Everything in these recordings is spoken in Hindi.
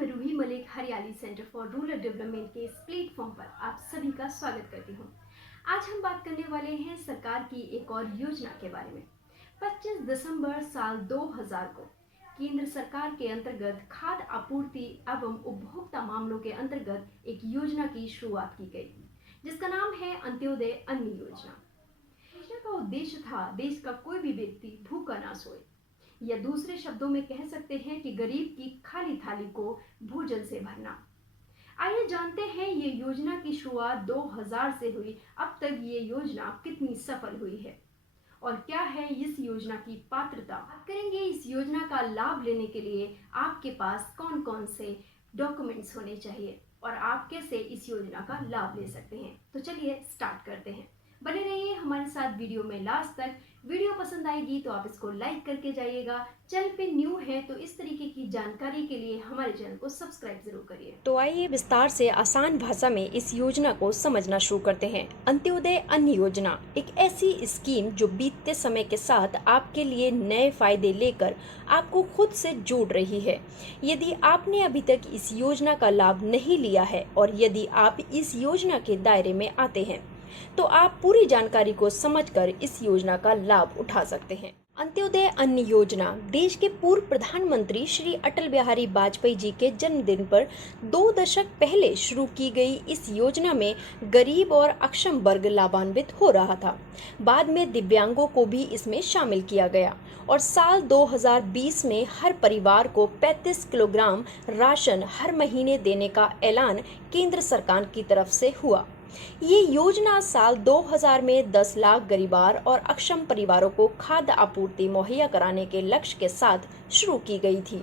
मैं रूही मलिक हरियाली सेंटर फॉर रूरल डेवलपमेंट के इस प्लेटफॉर्म पर आप सभी का स्वागत करती हूँ। आज हम बात करने वाले हैं सरकार की एक और योजना के बारे में। 25 दिसंबर साल 2000 को केंद्र सरकार के अंतर्गत खाद्य आपूर्ति एवं उपभोक्ता मामलों के अंतर्गत एक योजना की शुरुआत की गई, जिसका नाम है अंत्योदय अन्न योजना। योजना का उद्देश्य था देश का कोई भी व्यक्ति भूखा ना सोए, या दूसरे शब्दों में कह सकते हैं कि गरीब की खाली थाली को भोजन से भरना। आइए जानते हैं ये योजना की शुरुआत 2000 से हुई, अब तक ये योजना कितनी सफल हुई है और क्या है इस योजना की पात्रता। बात करेंगे इस योजना का लाभ लेने के लिए आपके पास कौन कौन से डॉक्यूमेंट्स होने चाहिए और आप कैसे इस योजना का लाभ ले सकते हैं। तो चलिए स्टार्ट करते हैं। बने रहिए हमारे साथ वीडियो में लास्ट तक। वीडियो पसंद आएगी तो आप इसको लाइक करके जाइएगा। चैनल पे न्यू है तो इस तरीके की जानकारी के लिए हमारे चैनल को सब्सक्राइब जरूर करिए। तो आइए विस्तार से आसान भाषा में इस योजना को समझना शुरू करते हैं। अंत्योदय अन्न योजना एक ऐसी स्कीम जो बीतते समय के साथ आपके लिए नए फायदे लेकर आपको खुद से जोड़ रही है। यदि आपने अभी तक इस योजना का लाभ नहीं लिया है और यदि आप इस योजना के दायरे में आते हैं तो आप पूरी जानकारी को समझकर इस योजना का लाभ उठा सकते हैं। अंत्योदय अन्न योजना देश के पूर्व प्रधानमंत्री श्री अटल बिहारी वाजपेयी जी के जन्मदिन पर 2 दशक पहले शुरू की गई इस योजना में गरीब और अक्षम वर्ग लाभान्वित हो रहा था। बाद में दिव्यांगों को भी इसमें शामिल किया गया और साल 2020 में हर परिवार को 35 किलोग्राम राशन हर महीने देने का ऐलान केंद्र सरकार की तरफ से हुआ। ये योजना साल 2000 में 10 लाख गरीबार और अक्षम परिवारों को खाद्य आपूर्ति मुहैया कराने के लक्ष्य के साथ शुरू की गई थी,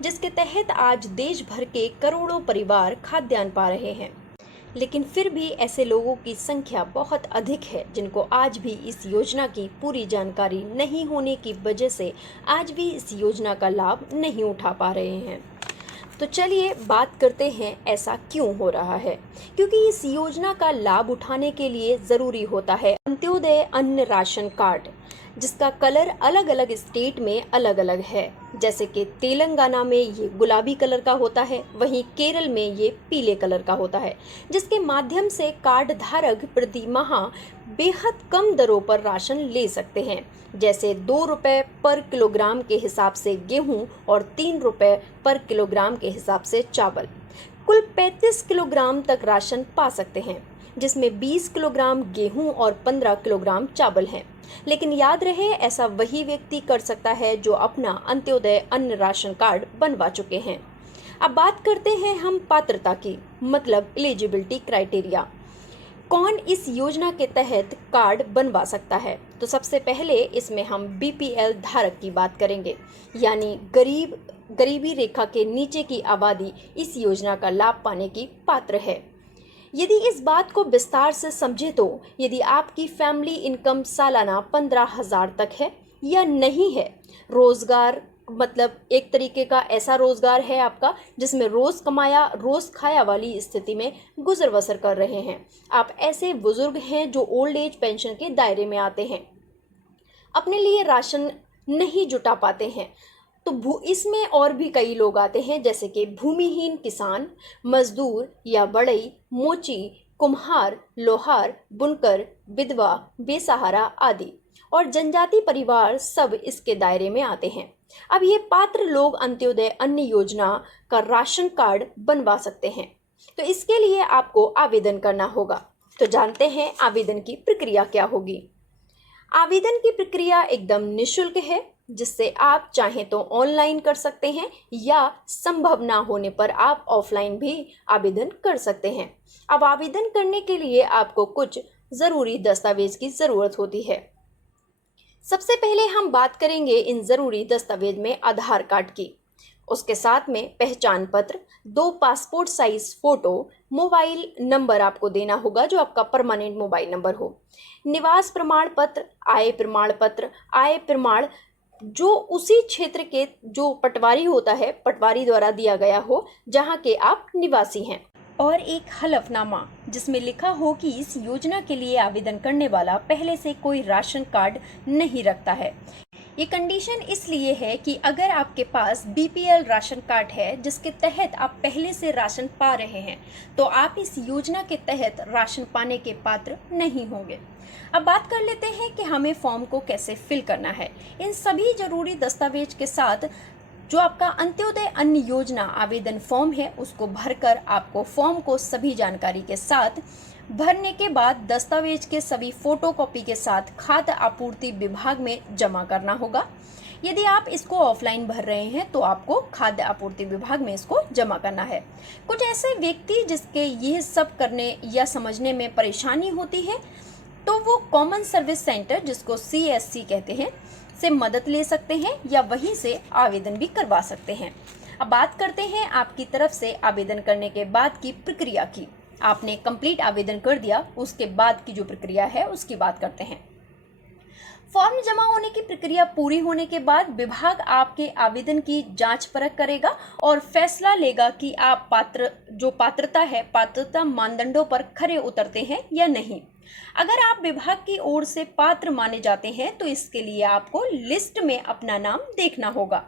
जिसके तहत आज देश भर के करोड़ों परिवार खाद्यान्न पा रहे हैं। लेकिन फिर भी ऐसे लोगों की संख्या बहुत अधिक है जिनको आज भी इस योजना की पूरी जानकारी नहीं होने की वजह से आज भी इस योजना का लाभ नहीं उठा पा रहे हैं। तो चलिए बात करते हैं ऐसा क्यों हो रहा है। क्योंकि इस योजना का लाभ उठाने के लिए ज़रूरी होता है अंत्योदय अन्न राशन कार्ड, जिसका कलर अलग अलग स्टेट में अलग अलग है। जैसे कि तेलंगाना में ये गुलाबी कलर का होता है, वहीं केरल में ये पीले कलर का होता है, जिसके माध्यम से कार्ड धारक प्रति माह बेहद कम दरों पर राशन ले सकते हैं। जैसे 2 रुपये पर किलोग्राम के हिसाब से गेहूं और 3 रुपये पर किलोग्राम के हिसाब से चावल। कुल 35 किलोग्राम तक राशन पा सकते हैं, जिसमें 20 किलोग्राम गेहूं और 15 किलोग्राम चावल हैं। लेकिन याद रहे, ऐसा वही व्यक्ति कर सकता है जो अपना अंत्योदय अन्न राशन कार्ड बनवा चुके हैं। अब बात करते हैं हम पात्रता की, मतलब एलिजिबिलिटी क्राइटेरिया। कौन इस योजना के तहत कार्ड बनवा सकता है? तो सबसे पहले इसमें हम बीपीएल धारक की बात करेंगे, यानी गरीबी रेखा के नीचे की आबादी इस योजना का लाभ पाने की पात्र है। यदि इस बात को विस्तार से समझे तो यदि आपकी फैमिली इनकम सालाना 15,000 तक है या नहीं है, रोजगार मतलब एक तरीके का ऐसा रोजगार है आपका जिसमें रोज कमाया रोज खाया वाली स्थिति में गुजर बसर कर रहे हैं, आप ऐसे बुजुर्ग हैं जो ओल्ड एज पेंशन के दायरे में आते हैं, अपने लिए राशन नहीं जुटा पाते हैं, तो इसमें और भी कई लोग आते हैं जैसे कि भूमिहीन किसान, मजदूर या बढ़ई, मोची, कुम्हार, लोहार, बुनकर, विधवा, बेसहारा आदि और जनजाति परिवार सब इसके दायरे में आते हैं। अब ये पात्र लोग अंत्योदय अन्न योजना का राशन कार्ड बनवा सकते हैं। तो इसके लिए आपको आवेदन करना होगा। तो जानते हैं आवेदन की प्रक्रिया क्या होगी। आवेदन की प्रक्रिया एकदम निःशुल्क है, जिससे आप चाहें तो ऑनलाइन कर सकते हैं या संभव ना होने पर आप ऑफलाइन भी आवेदन कर सकते हैं। अब आवेदन करने के लिए आपको कुछ ज़रूरी दस्तावेज की ज़रूरत होती है। सबसे पहले हम बात करेंगे इन ज़रूरी दस्तावेज में आधार कार्ड की, उसके साथ में पहचान पत्र, 2 passport size photo, mobile number आपको देना होगा जो आपका परमानेंट मोबाइल नंबर हो, निवास प्रमाण पत्र, आय प्रमाण पत्र, आय प्रमाण जो उसी क्षेत्र के जो पटवारी होता है, पटवारी द्वारा दिया गया हो जहाँ के आप निवासी हैं, और एक हलफनामा जिसमें लिखा हो कि इस योजना के लिए आवेदन करने वाला पहले से कोई राशन कार्ड नहीं रखता है। ये कंडीशन इसलिए है कि अगर आपके पास बीपीएल राशन कार्ड है जिसके तहत आप पहले से राशन पा रहे हैं तो आप इस योजना के तहत राशन पाने के पात्र नहीं होंगे। अब बात कर लेते हैं कि हमें फॉर्म को कैसे फिल करना है। इन सभी जरूरी दस्तावेज के साथ जो आपका अंत्योदय अन्न योजना आवेदन फॉर्म है उसको भरकर आपको फॉर्म को सभी जानकारी के साथ भरने के बाद दस्तावेज के सभी फोटोकॉपी के साथ खाद्य आपूर्ति विभाग में जमा करना होगा। यदि आप इसको ऑफलाइन भर रहे हैं तो आपको खाद्य आपूर्ति विभाग में इसको जमा करना है। कुछ ऐसे व्यक्ति जिसके ये सब करने या समझने में परेशानी होती है तो वो कॉमन सर्विस सेंटर जिसको CSC कहते हैं से मदद ले सकते हैं या वहीं से आवेदन भी करवा सकते हैं। अब बात करते हैं आपकी तरफ से आवेदन करने के बाद की प्रक्रिया की। आपने कंप्लीट आवेदन कर दिया, उसके बाद की जो प्रक्रिया है उसकी बात करते हैं। फॉर्म जमा होने की प्रक्रिया पूरी होने के बाद विभाग आपके आवेदन की जांच परख करेगा और फैसला लेगा कि आप पात्रता मानदंडों पर खरे उतरते हैं या नहीं। अगर आप विभाग की ओर से पात्र माने जाते हैं तो इसके लिए आपको लिस्ट में अपना नाम देखना होगा।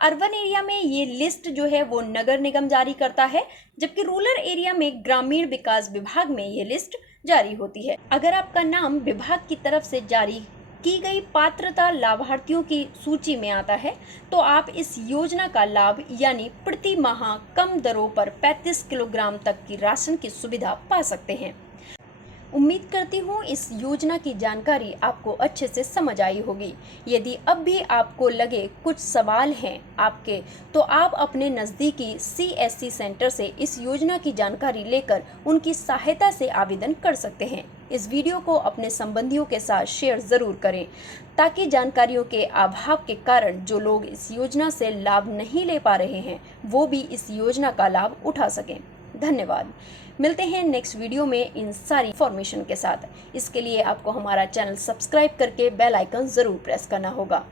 अर्बन एरिया में ये लिस्ट जो है वो नगर निगम जारी करता है, जबकि रूरल एरिया में ग्रामीण विकास विभाग में ये लिस्ट जारी होती है। अगर आपका नाम विभाग की तरफ से जारी की गई पात्रता लाभार्थियों की सूची में आता है तो आप इस योजना का लाभ यानी प्रति माह कम दरों पर 35 किलोग्राम तक की राशन की सुविधा पा सकते हैं। उम्मीद करती हूँ इस योजना की जानकारी आपको अच्छे से समझ आई होगी। यदि अब भी आपको लगे कुछ सवाल हैं आपके तो आप अपने नज़दीकी CSC सेंटर से इस योजना की जानकारी लेकर उनकी सहायता से आवेदन कर सकते हैं। इस वीडियो को अपने संबंधियों के साथ शेयर ज़रूर करें ताकि जानकारियों के अभाव के कारण जो लोग इस योजना से लाभ नहीं ले पा रहे हैं वो भी इस योजना का लाभ उठा सकें। धन्यवाद। मिलते हैं नेक्स्ट वीडियो में इन सारी इन्फॉर्मेशन के साथ। इसके लिए आपको हमारा चैनल सब्सक्राइब करके बेल आइकन ज़रूर प्रेस करना होगा।